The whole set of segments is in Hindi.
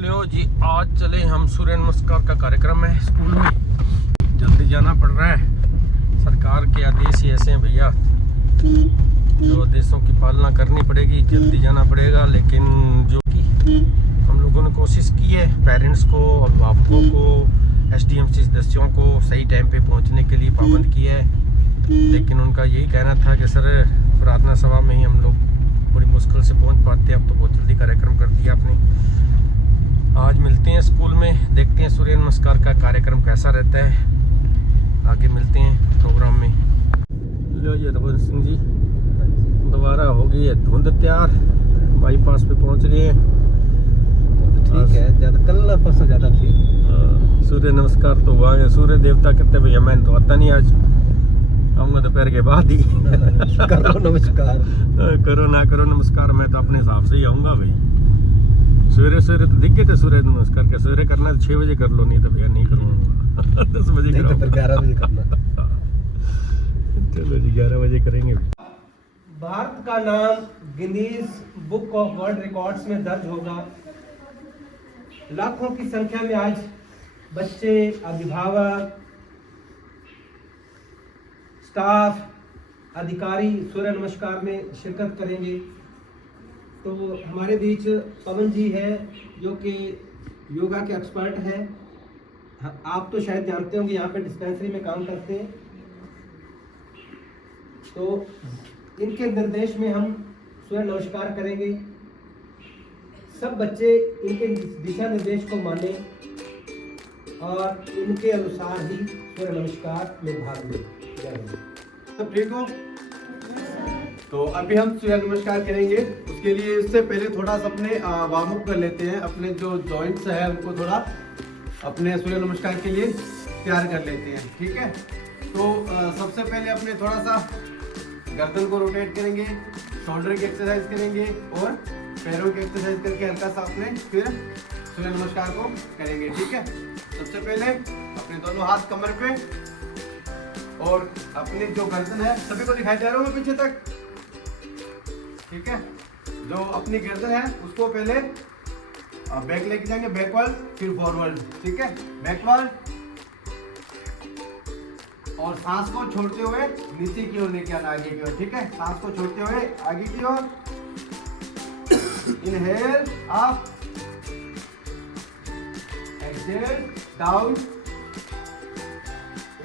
लो जी, आज चले हम सूर्य नमस्कार का कार्यक्रम है स्कूल में। जल्दी जाना पड़ रहा है, सरकार के आदेश ही ऐसे हैं भैया, जो आदेशों की पालना करनी पड़ेगी। जल्दी जाना पड़ेगा, लेकिन जो कि हम लोगों ने कोशिश की है, पेरेंट्स को, अभिभावकों को, एसडीएमसी सदस्यों को सही टाइम पे पहुंचने के लिए पाबंद किया है। लेकिन उनका यही कहना था कि सर प्रार्थना सभा में ही हम लोग बड़ी मुश्किल से पहुंच पाते हैं, अब तो बहुत जल्दी कार्यक्रम कर दिया आपने। आज मिलते हैं स्कूल में, देखते हैं सूर्य नमस्कार का कार्यक्रम कैसा रहता है। आगे मिलते हैं प्रोग्राम में। लो ये रघुवंश सिंह जी, दोबारा हो गई है धुंध तैयार, बाईपास पे पहुंच गए हैं। ठीक है, ज़्यादा कल परसों ज़्यादा थी। सूर्य नमस्कार तो हुआ है। सूर्य देवता कहते भैया मैंने तो आता नहीं, आज आऊँगा दोपहर के बाद ही। करो नमस्कार। करो ना करो नमस्कार, मैं तो अपने हिसाब से ही आऊँगा भाई। सवेरे सवेरे तो दिख गए थे सूर्य नमस्कार के। सवेरे करना है 6 बजे कर लो, नहीं तो भैया नहीं करूँगा। 10 बजे नहीं तो फिर 11 बजे करना। चलो जी 11 बजे करेंगे। भारत का नाम Guinness book of world records में दर्ज होगा। लाखों की संख्या में आज बच्चे, अभिभावक, स्टाफ, अधिकारी सूर्य नमस्कार में शिरकत करेंगे। तो हमारे बीच पवन जी है, जो कि योगा के एक्सपर्ट हैं। आप तो शायद जानते होंगे, यहाँ पे डिस्पेंसरी में काम करते हैं। तो इनके निर्देश में हम सूर्य नमस्कार करेंगे। सब बच्चे इनके दिशा निर्देश को माने और इनके अनुसार ही सूर्य नमस्कार में भाग लें। सब ठीक हो? तो अभी हम सूर्य नमस्कार करेंगे। उसके लिए इससे पहले थोड़ा सा अपने वार्म अप कर लेते हैं। अपने जो जॉइंट्स है उनको थोड़ा अपने सूर्य नमस्कार के लिए तैयार कर लेते हैं, ठीक है? तो सबसे पहले अपने थोड़ा सा गर्दन को रोटेट करेंगे, शोल्डर की एक्सरसाइज करेंगे और पैरों की एक्सरसाइज करके हल्का सा अपने फिर सूर्य नमस्कार को करेंगे, ठीक है? सबसे पहले अपने दोनों हाथ कमर पे और अपनी जो गर्दन है, सभी को दिखाई दे रहा हूँ मैं पीछे तक, ठीक है? जो अपनी गर्दन है उसको पहले बैक लेके जाएंगे, बैकवर्ड फिर फॉरवर्ड, ठीक है? बैकवर्ड और सांस को छोड़ते हुए नीचे की ओर लेके आना, आगे की ओर, ठीक है? सांस को छोड़ते हुए आगे की ओर। Inhale up, exhale down,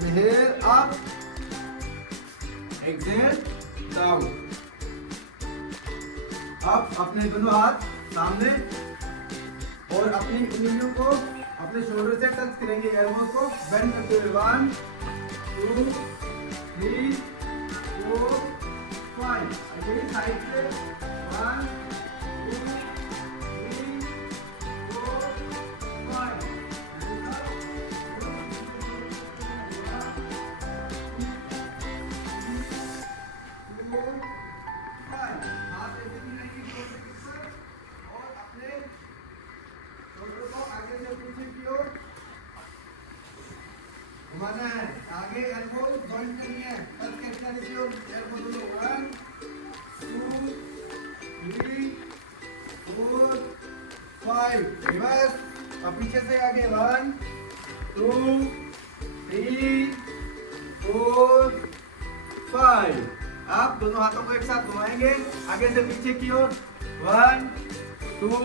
inhale up, exhale down. अब अपने दोनों हाथ सामने और अपनी उंगलियों को अपने शोल्डर से टच करेंगे, एल्बोज को बेंड करते हुए। 1 2 3 4 5। अगली साइड से 1 2 3 4 5। घुमाना है, आगे एल्बो जॉइंट करनी है, टच करना नीचे और एल्बो दोनों। 1 2 3 4 5। रिवर्स, अब पीछे से आगे 1 2 3 4 5। आप दोनों हाथों को एक साथ घुमाएंगे आगे से पीछे की ओर। 1 2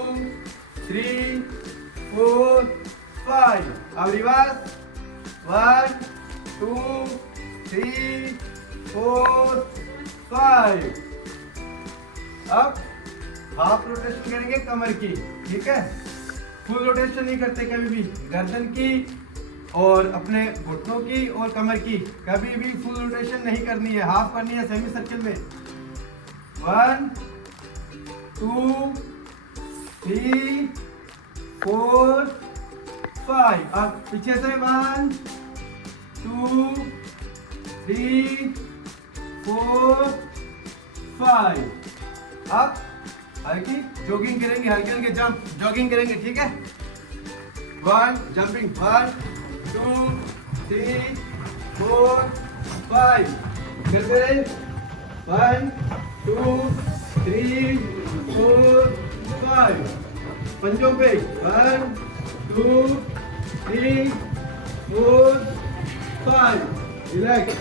3 4 5। अब रिवर्स 1 2 3 4 5। अब हाफ रोटेशन करेंगे कमर की, ठीक है? फुल रोटेशन नहीं करते कभी भी, गर्दन की और अपने घुटनों की और कमर की कभी भी फुल रोटेशन नहीं करनी है, हाफ करनी है सेमी सर्किल में। 1 2 3 4 5। अब पीछे से 1 2 3 4 5। अब हल्की जॉगिंग करेंगे, हल्के हल्के जंप जॉगिंग करेंगे, ठीक है? 1 जंपिंग 1 2 3 4 5। फिर से 1 2 3 4 5। पंजों पे 1 2 3 4 5 रिलैक्स।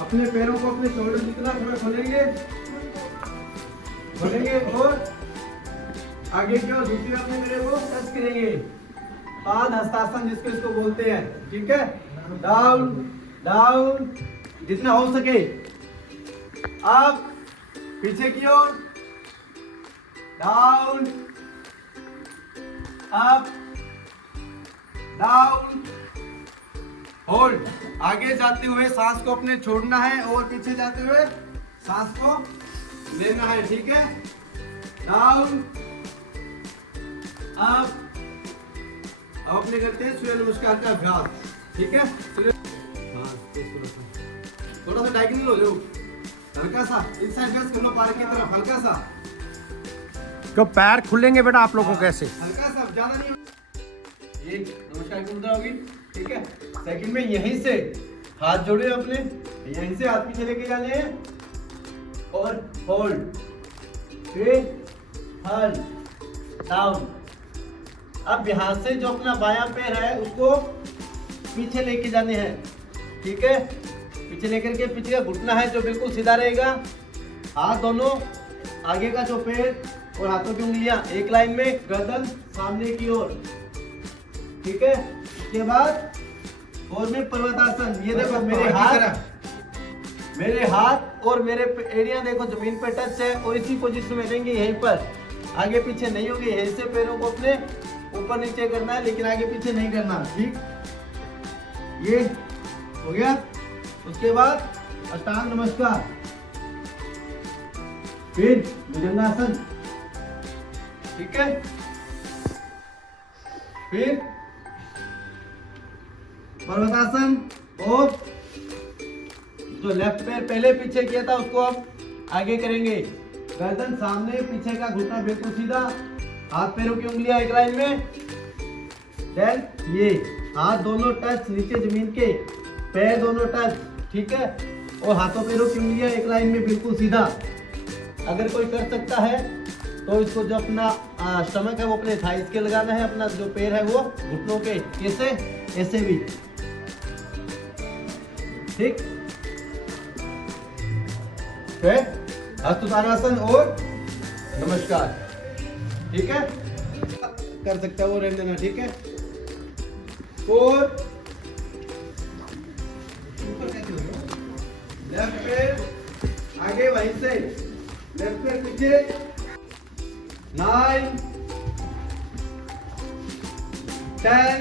अपने पैरों को अपने शोल्डर जितना थोड़ा खोलेंगे और आगे की ओर दूसरी अपने मेरे को टच करेंगे। पाद हस्तासन जिसको इसको बोलते हैं, ठीक है। डाउन डाउन जितना हो सके। अब पीछे की ओर डाउन अप डाउन होल्ड। आगे जाते हुए सांस को अपने छोड़ना है और पीछे जाते हुए सांस को लेना है, ठीक है। Down up. अब अपने करते हैं सूर्य नमस्कार का अभ्यास, ठीक है। थोड़ा सा डायगोनल हो जाओ, हल्का सा इनसाइड फेस कर लो, पार की तरफ हल्का सा। तो पैर खुलेंगे बेटा आप लोगों को कैसे? हल्का सा, ज्यादा नहीं। ये नमस्कार की मुद्रा होगी, ठीक है। सेकंड में यहीं से हाथ जोड़े अपने, यहीं से हाथ पीछे लेके जाने हैं और होल्ड, फिर हल डाउन। अब यहां से जो अपना बायां पैर है उसको पीछे लेके जाने हैं, ठीक है। पीछे लेकर के पीछे का घुटना है जो बिल्कुल सीधा रहेगा। हाथ दोनों आगे का जो पैर और हाथों की उंगलियां एक लाइन में, गर्दन सामने की ओर, ठीक है। इसके बाद और में पर्वतासन। ये देखो मेरे हाथ और मेरे एड़ियां देखो जमीन पे टच है और इसी पोजीशन में रहेंगे, यहीं पर, आगे पीछे नहीं होंगे। यहीं से पैरों को अपने ऊपर नीचे करना है, लेकिन आगे पीछे नहीं करना, ठीक। ये हो गया। उसके बाद अष्टांग नमस्कार, फिर भुजंगासन, ठीक है। फिर पर्वतासन और जो लेफ्ट पैर पहले पीछे किया था उसको अब आगे करेंगे। गर्दन सामने, पीछे का घुटना बिल्कुल सीधा, हाथ पैरों की उंगलियां एक लाइन में। देन ये हाथ दोनों टच नीचे जमीन के, पैर दोनों टच, ठीक है। और हाथों पैरों की उंगलियां एक लाइन में बिल्कुल सीधा। अगर कोई कर सकता है तो इसको जो अपना स्टमक है वो अपने थाइस के लगाना है, अपना जो पैर है वो घुटनों के, कैसे, ऐसे भी, ठीक है। हस्तोत्तानासन और नमस्कार, ठीक है। कर सकता है वो रहने देना, ठीक है। 4 लेफ्ट पैर आगे वहीं से, लेफ्ट पैर पीछे। 9 10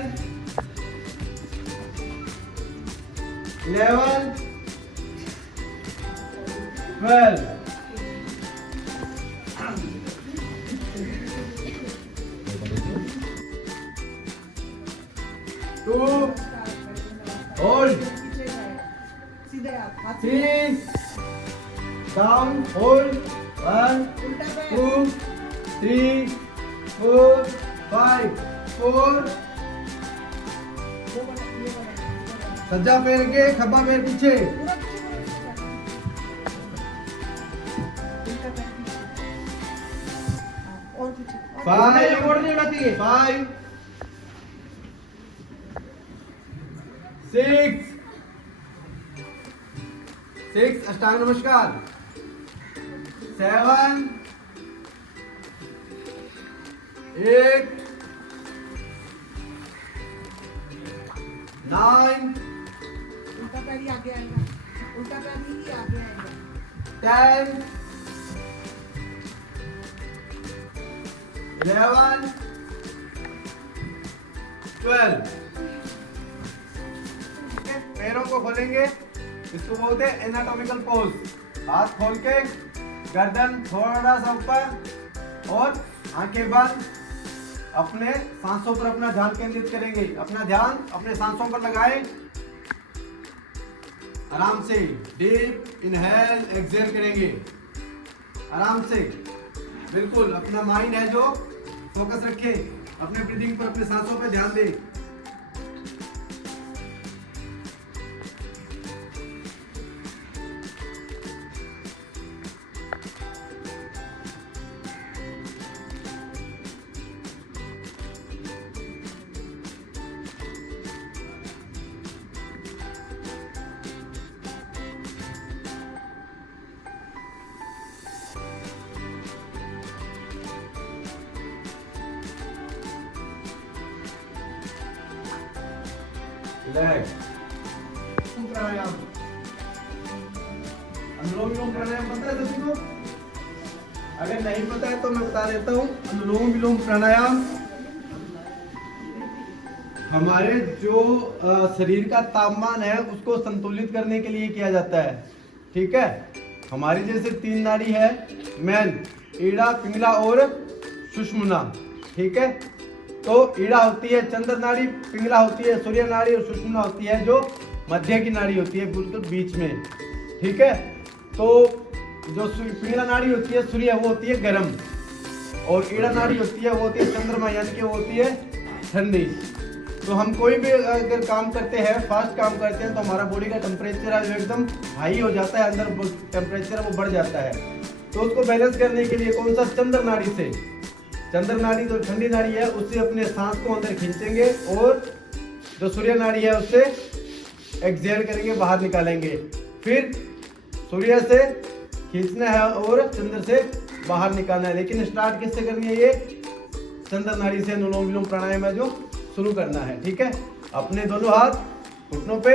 11 12 2 होल्ड, 3 डाउन होल्ड, 1 2 3 4 5 4। सज्जा पैर के, खब्बा पैर पीछे। 5 6 अष्टांग नमस्कार। 7 8 9 उल्टा पैर ही आगे आएगा, उल्टा पैर ही आगे आएगा। 10 11 12। पैरों को खोलेंगे, इसको बोलते हैं एनाटॉमिकल पोज। हाथ खोल के गर्दन थोड़ा सा ऊपर और आंखें बंद। अपने सांसों पर अपना ध्यान केंद्रित करेंगे। अपना ध्यान अपने सांसों पर लगाएं। आराम से डीप इनहेल एक्सहेल करेंगे, आराम से, बिल्कुल। अपना माइंड है जो फोकस रखें, अपने ब्रीदिंग पर, अपने सांसों पर ध्यान दें। रिलैक्स। प्राणायाम, अनुलोम विलोम प्राणायाम पता है सभी को? अगर नहीं पता है तो मैं बता देता हूँ। अनुलोम विलोम प्राणायाम हमारे जो शरीर का तापमान है उसको संतुलित करने के लिए किया जाता है। ठीक है, हमारी जैसे 3 नाड़ी है मेन, ईड़ा, पिंगला और सुषुम्ना। ठीक है, तो ईड़ा होती है चंद्र नाड़ी, पिंगला होती है सूर्य नाड़ी और सुषुम्ना होती है जो मध्य की नाड़ी होती है बिल्कुल बीच में। ठीक है, तो जो पिंगला नाड़ी होती है सूर्य वो होती है गर्म, और ईड़ा नाड़ी होती है वो होती है चंद्रमा यानी कि वो होती है ठंडी। तो हम कोई भी अगर काम करते हैं, फास्ट काम करते हैं, तो हमारा बॉडी का टेम्परेचर है जो एकदम हाई हो जाता है, अंदर टेम्परेचर वो बढ़ जाता है। तो उसको बैलेंस करने के लिए कौन सा, चंद्र नाड़ी से, चंद्र नाड़ी जो ठंडी नाड़ी है उससे अपने सांस को अंदर खींचेंगे, और जो सूर्य नाड़ी है उससे एक्सहेल करेंगे, बाहर निकालेंगे। फिर सूर्य से खींचना है और चंद्र से बाहर निकालना है। लेकिन स्टार्ट किससे करनी है, ये चंद्र नाड़ी से अनुलोम विलोम प्राणायाम है जो शुरू करना है। ठीक है, अपने दोनों हाथ घुटनों पे,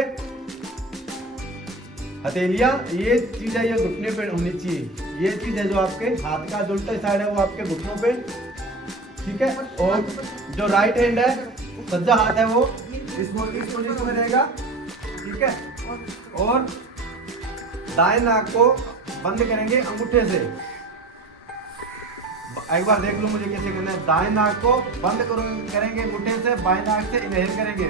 हथेलियां, ये चीज है ये घुटने पे होनी चाहिए। ये चीज है जो आपके हाथ का जो उल्टा साइड है वो आपके घुटनों पे। ठीक है, और जो राइट हैंड है, सज्जा हाथ है वो इस पोजीशन में रहेगा। ठीक है, और दाएं नाक को बंद करेंगे अंगूठे से। एक बार देख लो मुझे कैसे करना है। दाएं नाक को बंद करेंगे अंगूठे से, बाएं नाक से इनहेल करेंगे,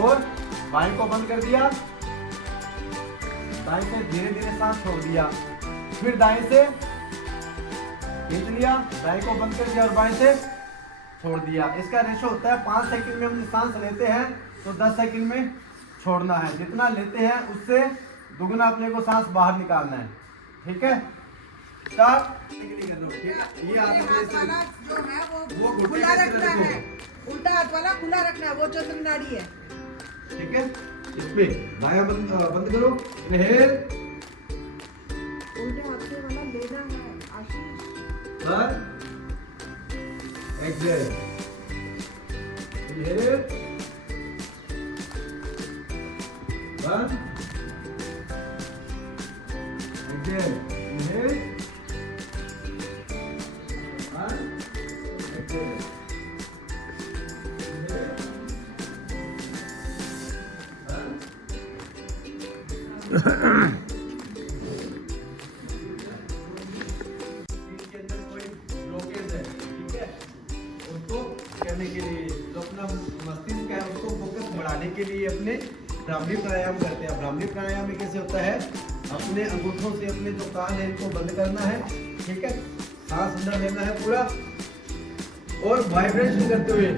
और बाएं को बंद कर दिया, दाएं से धीरे धीरे सांस छोड़ दिया, फिर दाएं से खींच लिया, दाएं को बंद कर दिया और बाएं से छोड़ दिया। इसका रेशो होता है 5 सेकंड में हम सांस लेते हैं तो 10 सेकंड में छोड़ना है। जितना लेते हैं उससे दुगना अपने को सांस बाहर निकालना है। ठीक है, स्टार्ट। ये हाथ वाला जो है वो खुला रखना है, उल्टा हाथ वाला खुला रखना है, वो चंद्र नाड़ी है। ठीक है, इसमें दायां बंद करो, इनहेल, उल्टे हाथ से वाला लेना है आशीष, एक्सहेल, इनहेल, बंद, एक्सहेल, इनहेल, बंद, एक्सहेल, इनहेल, इसके अंदर कोई ब्लॉकेज है, ठीक है, उसको करने के लिए जो अपना मस्तिष्क है उसको फोकस बढ़ाने के लिए अपने भ्रामरी प्राणायाम करते हैं। भ्रामरी प्राणायाम में कैसे होता है, अपने अंगूठों से अपने जो कान है इनको बंद करना है। ठीक है, सांस अंदर लेना है पूरा, और वाइब्रेशन करते हुए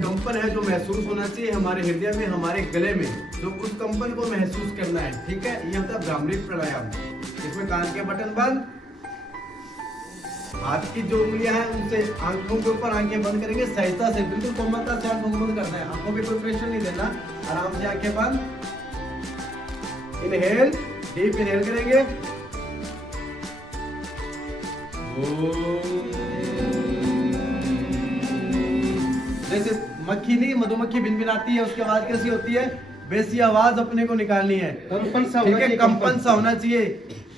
कंपन है जो महसूस होना चाहिए हमारे हृदय में, हमारे गले में, जो उस कंपन को महसूस करना है। ठीक है, ये होता है भ्रामरी प्राणायाम। इसमें कान के बटन बंद, हाथ की जो उंगलियां हैं उनसे आंखों के ऊपर आंखें बंद करेंगे, सहजता से, बिल्कुल कोमलता से आंखों को बंद करना है। आंखों पे कोई प्रेशर नहीं देना, आराम से आंखें बंद, इनहेल, डीप इनहेल करेंगे, जैसे मक्खी नहीं, मधुमक्खी भिनभिनाती है, उसकी आवाज कैसी होती है, वैसी आवाज अपने को निकालनी है। कंपन सा होना चाहिए, कंपन सा होना चाहिए।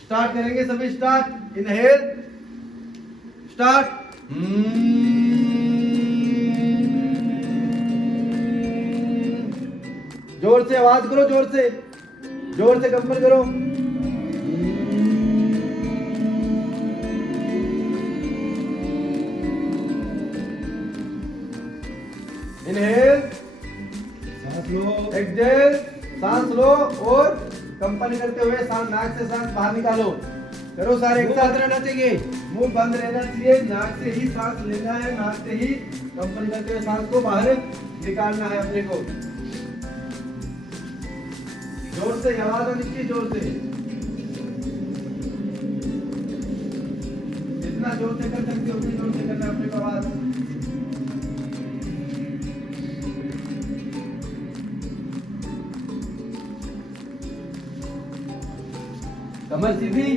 स्टार्ट करेंगे सभी, स्टार्ट, इनहेल, स्टार्ट, जोर से आवाज करो, जोर से कंपन करो। इनहेल, सांस लो, एक्सहेल, सांस लो, और कंपन करते हुए सांस, नाक से सांस बाहर निकालो। करो सारे, एक साथ रहना चाहिए, मुंह बंद रहना चाहिए, नाक से ही सांस लेना है, नाक से ही कंपन करते हुए सांस को बाहर निकालना है अपने को। जोर से आवाज आनी चाहिए, जोर से, जितना जोर से कर सकते हो उतनी जोर से करना है अपने को आवाज। कमर सीधी,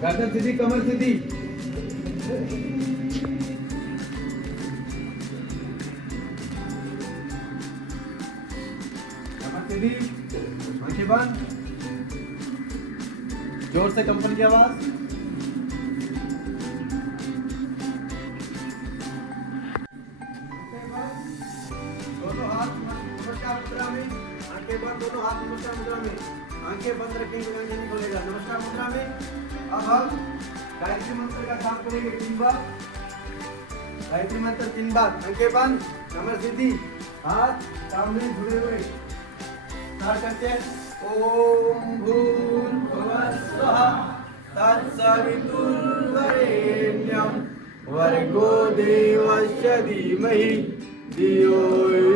गर्दन सीधी, कमर सीधी। बंद। जोर से कंपन की आवाज। दोनों हाथ नमस्कार मुद्रा में, आंखें बंद, दोनों हाथ नमस्कार मुद्रा में, आंखें बंद रखेंगे, नहीं खोलेगा। नमस्कार मुद्रा में अब हम गायत्री मंत्र का जाप करेंगे 3 बार। गायत्री मंत्र 3 बार, आंखें बंद, कमर सीधी, हाथ सामने जुड़े हुए। स्टार्ट करते हैं। ओम भूर्भुवः स्वः तत्सवितुर्वरेण्यं भर्गो देवस्य धीमहि धियो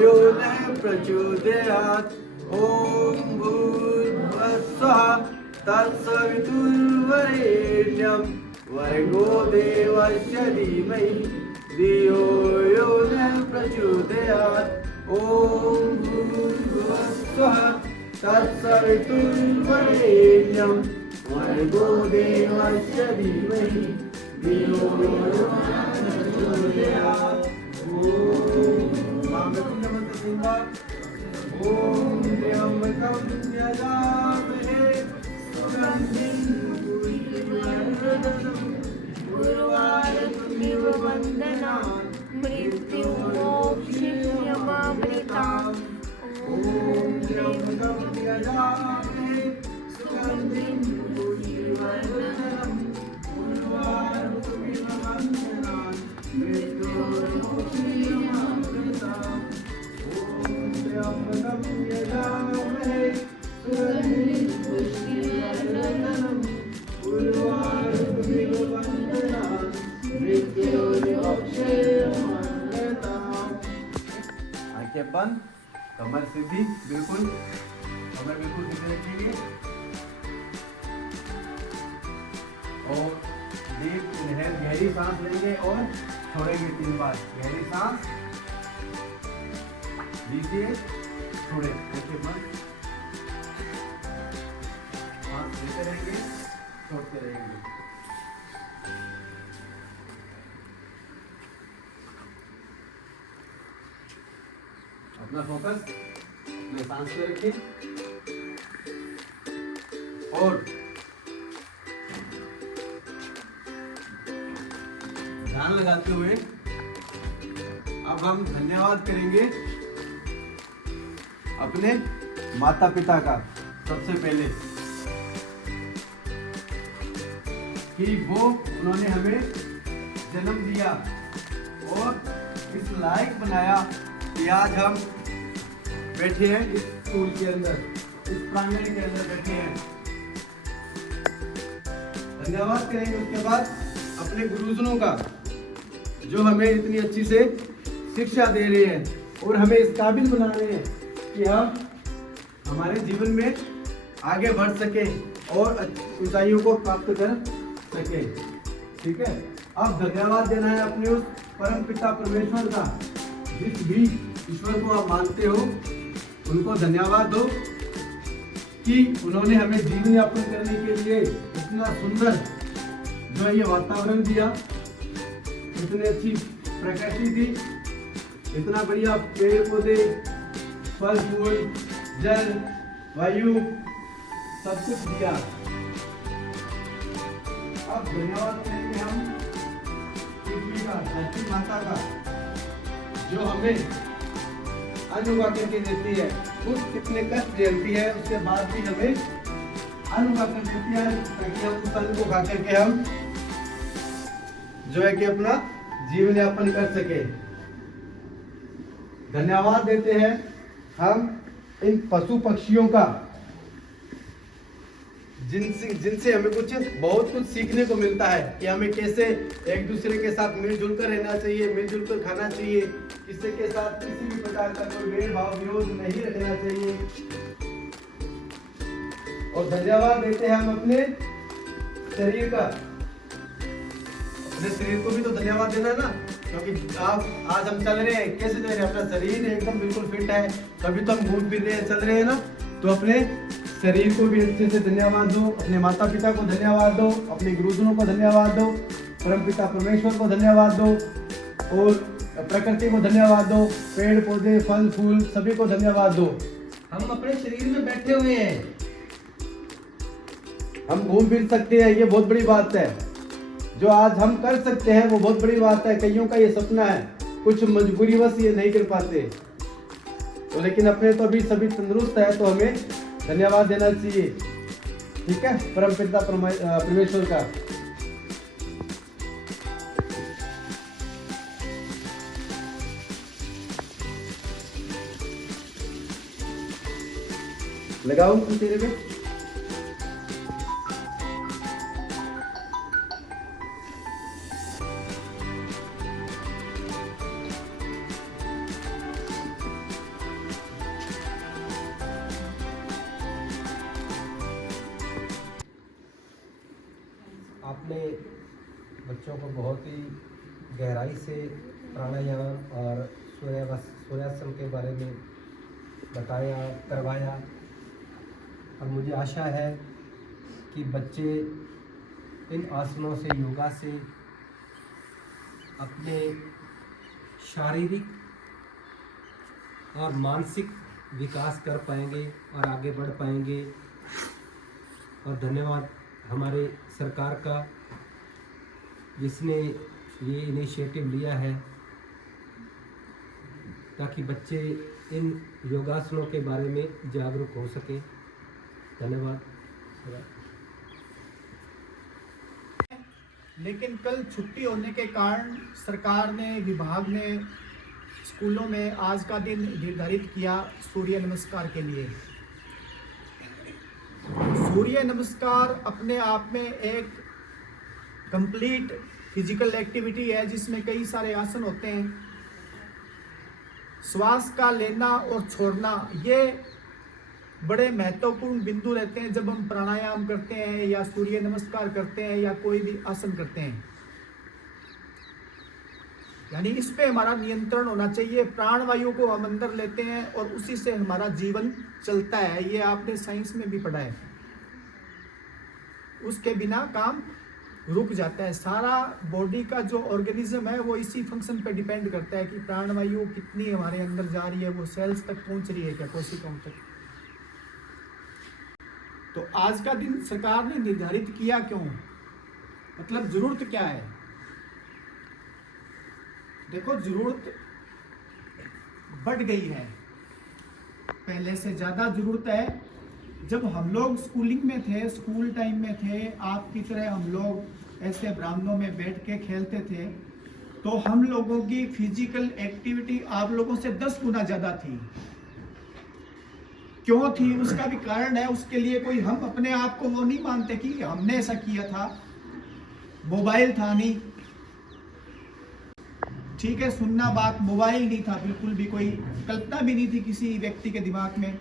यो नः प्रचोदयात्। ओम भूर्भुवः स्वः तत्सवितुर्वरेण्यं भर्गो देवस्य धीमहि धियो यो नः प्रचोदयात्। ओम भूर्भुवः स्वः तत्सवितुर्वरेण्यं भर्गो देवस्य धीमहि धियो यो नः प्रचोदयात्। ओम त्र्यंबकं यजामहे सुगन्धिं पुष्टिवर्धनम् उर्वारुकमिव वन्दनात् मृत्युमोक्षयमामृताम्। ओम त्र्यंबकं यजामहे सुगन्धिं पुष्टिवर्धनम् उर्वारुकमिव वन्दनात् मृत्युमोक्षयमामृताम्। ओम त्र्यंबकं यजामहे सुगन्धिं पुष्टिवर्धनम् उर्वारुकमिव वन्दनात् मृत्युमोक्षयमामृताम्। आंखें बंद, कमर सीधी, बिल्कुल कमर बिल्कुल सीधी रखेंगे और डीप इनहेल, गहरी सांस लेंगे और छोड़ेंगे 3 बार। गहरी सांस लीजिए, छोड़े, आंखें बंद, सांस लेते रहेंगे, छोड़ते रहेंगे। अपना फोकस अपने सांस पे रखिए और ध्यान लगाते हुए अब हम धन्यवाद करेंगे अपने माता पिता का। सबसे पहले कि उन्होंने हमें जन्म दिया और इस लायक बनाया कि आज हम बैठे हैं इस स्कूल के अंदर, इस प्रांगण के अंदर बैठे हैं। धन्यवाद करेंगे उसके बाद अपने गुरुजनों का, जो हमें इतनी अच्छी से शिक्षा दे रहे हैं और हमें इस काबिल बना रहे हैं कि हम हमारे जीवन में आगे बढ़ सके और ऊंचाइयों को प्राप्त कर सके। ठीक है, अब धन्यवाद देना है अपने उस परम पिता परमेश्वर का। जिस भी ईश्वर को आप मानते हो उनको धन्यवाद दो कि उन्होंने हमें जीवन यापन करने के लिए इतना सुंदर जो ये वातावरण दिया, इतनी अच्छी प्रकृति दी, इतना बढ़िया पेड़ पौधे, फल फूल, जल, वायु सब कुछ दिया। अब धन्यवाद करेंगे हम पृथ्वी का, धरती माता का, जो हमें अन्न उगा करके देती है। उस कितने कष्ट झेलती है, उसके बाद भी हमें अन्न उगा कर देती है ताकि हम उस अन्न को खा करके हम जो है कि अपना जीवन यापन कर सके। धन्यवाद देते हैं हम इन पशु पक्षियों का, जिनसे हमें बहुत कुछ सीखने को मिलता है कि हमें कैसे एक दूसरे के साथ मिलजुल कर रहना चाहिए, मिलजुल कर खाना चाहिए, किसी के साथ किसी भी प्रकार का कोई भेदभाव विरोध नहीं रखना चाहिए। और धन्यवाद देते हैं हम अपने शरीर का। अपने शरीर को भी तो धन्यवाद देना है ना, क्योंकि आप आज हम चल रहे हैं, कैसे चल रहे हैं, अपना शरीर एकदम बिल्कुल फिट है, तभी तो हम घूम फिर रहे हैं, चल रहे हैं ना। तो अपने शरीर को भी अच्छे से धन्यवाद दो, अपने माता पिता को धन्यवाद दो, अपने गुरुजनों को धन्यवाद दो, परम पिता परमेश्वर को धन्यवाद दो और प्रकृति को धन्यवाद दो, पेड़ पौधे फल फूल सभी को धन्यवाद दो। हम अपने शरीर में बैठे हुए हैं, हम घूम फिर सकते हैं, ये बहुत बड़ी बात है। जो आज हम कर सकते हैं वो बहुत बड़ी बात है। कईयों का ये सपना है, कुछ मजबूरीवश ये नहीं कर पाते, तो लेकिन अपने तो अभी सभी तंदुरुस्त है, तो हमें धन्यवाद देना चाहिए। ठीक है, परमपिता परमेश्वर का। लगाओ तेरे पे। आपने बच्चों को बहुत ही गहराई से प्राणायाम और सूर्यासन के बारे में बताया, करवाया, और मुझे आशा है कि बच्चे इन आसनों से, योगा से अपने शारीरिक और मानसिक विकास कर पाएंगे और आगे बढ़ पाएंगे। और धन्यवाद हमारे सरकार का, जिसने ये इनिशिएटिव लिया है ताकि बच्चे इन योगासनों के बारे में जागरूक हो सके। धन्यवाद। लेकिन कल छुट्टी होने के कारण सरकार ने, विभाग ने स्कूलों में आज का दिन निर्धारित किया सूर्य नमस्कार के लिए। सूर्य नमस्कार अपने आप में एक कंप्लीट फिजिकल एक्टिविटी है, जिसमें कई सारे आसन होते हैं। श्वास का लेना और छोड़ना, ये बड़े महत्वपूर्ण बिंदु रहते हैं जब हम प्राणायाम करते हैं या सूर्य नमस्कार करते हैं या कोई भी आसन करते हैं। यानी इस पे हमारा नियंत्रण होना चाहिए। प्राणवायु को हम अंदर लेते हैं और उसी से हमारा जीवन चलता है। ये आपने साइंस में भी पढ़ा है। उसके बिना काम रुक जाता है। सारा बॉडी का जो ऑर्गेनिज्म है वो इसी फंक्शन पे डिपेंड करता है कि प्राणवायु कितनी हमारे अंदर जा रही है, वो सेल्स तक पहुंच रही है क्या, कोशिकाओं तक। तो आज का दिन सरकार ने निर्धारित किया क्यों, मतलब जरूरत क्या है? देखो, जरूरत बढ़ गई है, पहले से ज्यादा जरूरत है। जब हम लोग स्कूलिंग में थे, स्कूल टाइम में थे, आपकी तरह हम लोग ऐसे ब्राह्मणों में बैठ के खेलते थे, तो हम लोगों की फिजिकल एक्टिविटी आप लोगों से 10 गुना ज्यादा थी। क्यों थी? उसका भी कारण है। उसके लिए कोई हम अपने आप को वो नहीं मानते कि हमने ऐसा किया था। मोबाइल था नहीं, ठीक है, सुनना बात, मोबाइल नहीं था, बिल्कुल भी कोई कल्पना भी नहीं थी किसी व्यक्ति के दिमाग में।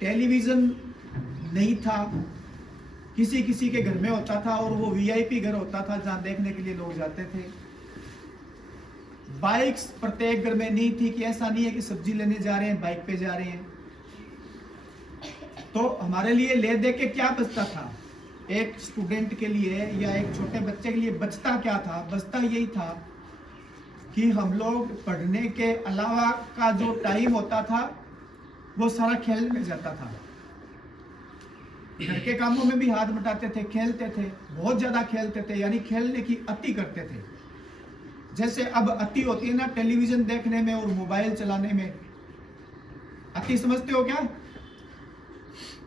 टेलीविजन नहीं था, किसी किसी के घर में होता था और वो वीआईपी घर होता था जहां देखने के लिए लोग जाते थे। बाइक्स प्रत्येक घर में नहीं थी, कि ऐसा नहीं है कि सब्जी लेने जा रहे हैं बाइक पे जा रहे हैं। तो हमारे लिए ले दे के क्या बचता था? एक स्टूडेंट के लिए या एक छोटे बच्चे के लिए बचता क्या था? बचता यही था कि हम लोग पढ़ने के अलावा का जो टाइम होता था वो सारा खेल में जाता था। घर के कामों में भी हाथ बटाते थे, खेलते थे, बहुत ज्यादा खेलते थे, यानी खेलने की अति करते थे। जैसे अब अति होती है ना टेलीविजन देखने में और मोबाइल चलाने में। अति समझते हो क्या?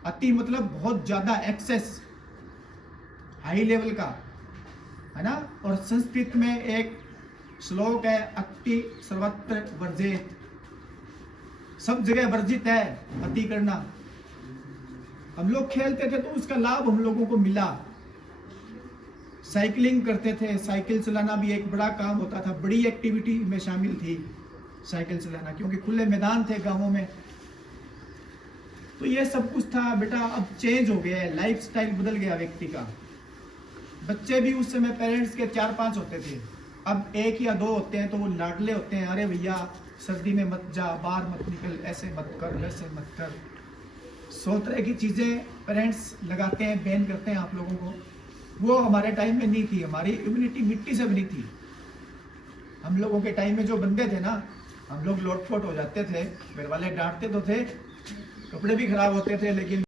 अति मतलब बहुत ज्यादा, एक्सेस, हाई लेवल का, है ना। और संस्कृत में एक श्लोक है, अति सर्वत्र वर्जित, सब जगह वर्जित है अति करना। हम लोग खेलते थे तो उसका लाभ हम लोगों को मिला। साइकिलिंग करते थे, साइकिल चलाना भी एक बड़ा काम होता था, बड़ी एक्टिविटी में शामिल थी साइकिल चलाना, क्योंकि खुले मैदान थे गांवों में। तो ये सब कुछ था बेटा। अब चेंज हो गया है, लाइफ स्टाइल बदल गया व्यक्ति का। बच्चे भी उस समय पेरेंट्स के 4-5 होते थे, अब 1 या 2 होते हैं, तो वो लाडले होते हैं। अरे भैया सर्दी में मत जा, बाहर मत निकल, ऐसे मत कर, वैसे मत कर। 100 तरह की चीज़ें पेरेंट्स लगाते हैं, बैन करते हैं आप लोगों को। वो हमारे टाइम में नहीं थी। हमारी इम्यूनिटी मिट्टी से बनी थी। हम लोगों के टाइम में जो बंदे थे ना, हम लोग लोटपोट हो जाते थे, घर वाले डांटते तो थे, कपड़े भी खराब होते थे, लेकिन